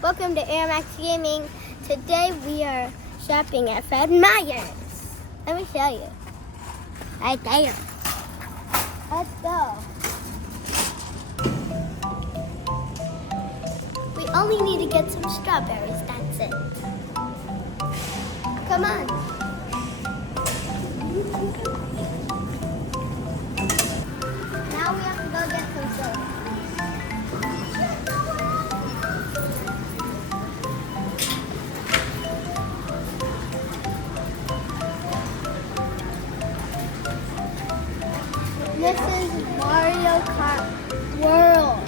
Welcome to Air Max Gaming. Today we are shopping at Fred Meyer's. Let me show you. Right there. Let's go. We only need to get some strawberries, that's it. Come on. Now we have to go get some soda. This is Mariokart World.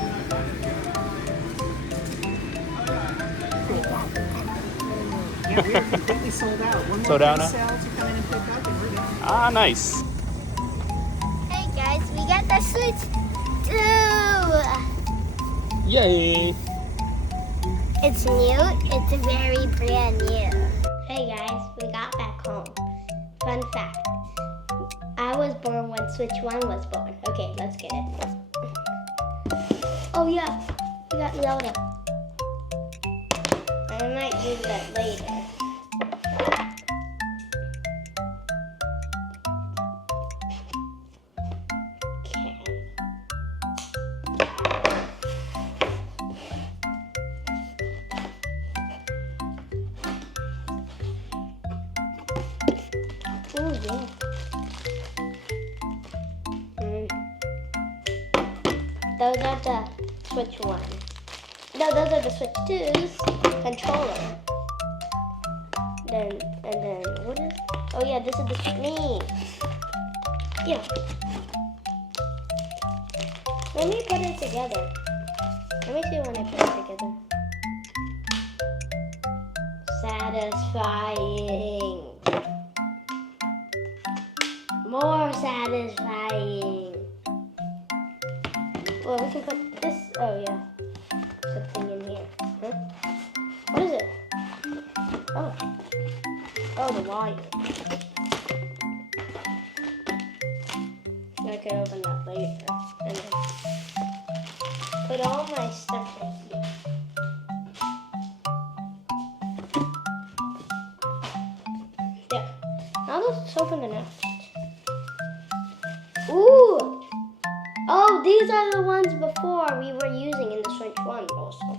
Yeah, we are completely sold out. One more Sold out now? sale to come in and pick up, and we're done. Ah, nice. Hey guys, we got the Switch 2. Yay. It's new. It's very brand new. Hey guys, we got back home. Fun fact. I was born when Switch 1 was born. Okay, let's get it. Oh yeah, we got Zelda. I might use that later. Okay. Oh yeah. Those are the Switch 1. No, those are the Switch 2's controller. And then, what is? Oh yeah, this is the screen. Yeah. Let me put it together. Let me see when I put it together. Satisfying. More satisfying. Well, we can put this. Oh yeah, something in here. Huh? What is it? Oh, the wire. I can open that later and then put all my stuff in here. Yeah. Now let's open the next. Ooh. Oh, these are the ones before we were using in the Switch 1 also.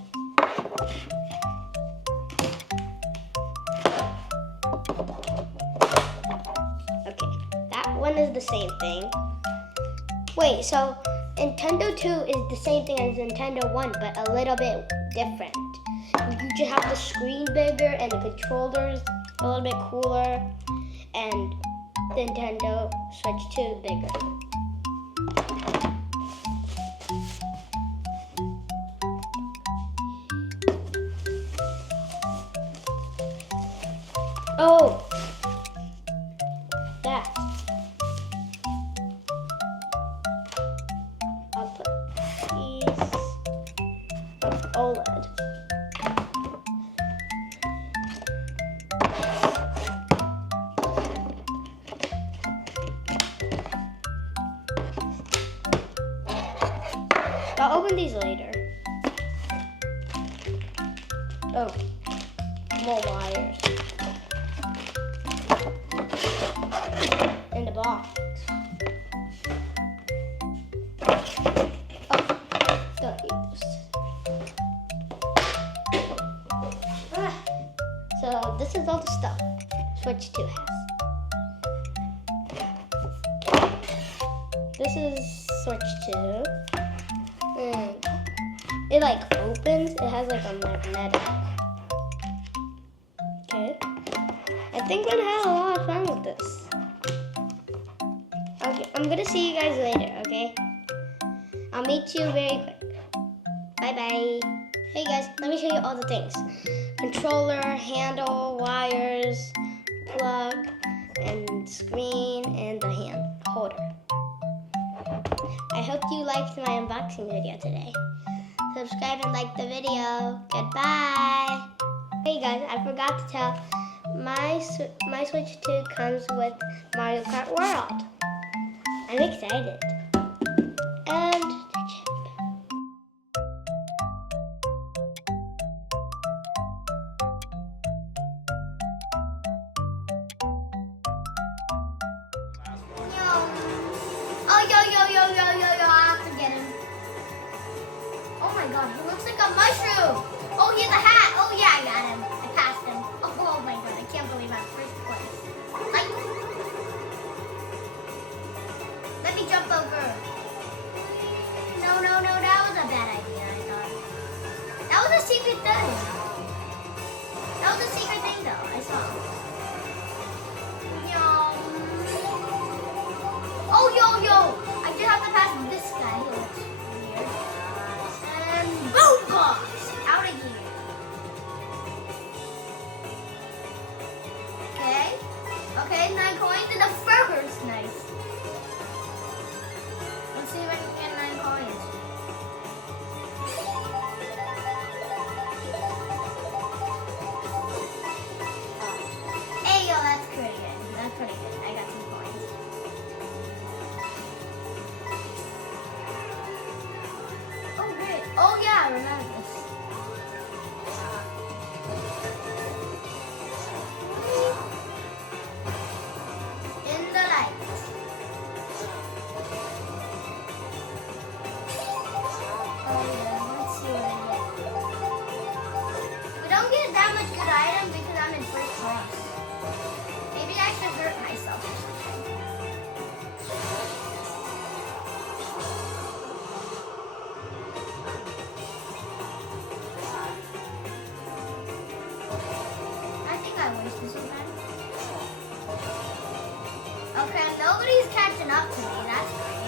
Okay, that one is the same thing. Wait, so Nintendo 2 is the same thing as Nintendo 1, but a little bit different. You just have the screen bigger and the controllers a little bit cooler, and Nintendo Switch 2 bigger. Oh, that. I'll put piece of OLED. I'll open these later. Oh, more wires. In the box. Oh, don't use. So this is all the stuff Switch 2 has. This is Switch 2. And it like opens. It has like a magnetic. Okay. I think we're gonna have a lot of fun with this. Okay, I'm gonna see you guys later, okay? I'll meet you very quick. Bye-bye. Hey guys, let me show you all the things. Controller, handle, wires, plug, and screen, and the hand holder. I hope you liked my unboxing video today. Subscribe and like the video. Goodbye. Hey guys, I forgot to tell, my Switch 2 comes with Mariokart World. I'm excited. And the chip. my god, he looks like a mushroom. Oh, he has a hat. Oh yeah, I got him. I passed him. Oh my god, I can't believe I'm first place. Like, let me jump over. No, that was a bad idea, I thought. That was a secret thing. That was a secret thing though, I saw. Oh, yo. I just have to pass this guy. He looks weird. And boom, boss. Out of here. Okay, 9 coins and a first. Nice. Let's see if I can get 9 coins. Hey, yo, that's pretty good. That's pretty good. I got 2 coins. Oh, great. Oh, yeah, I remember this. In the light. Oh, yeah, let's see what I get. We don't get that much good item because I'm in first place. Maybe I should hurt myself or something. I think I wasted some time. Okay, nobody's catching up to me. That's great.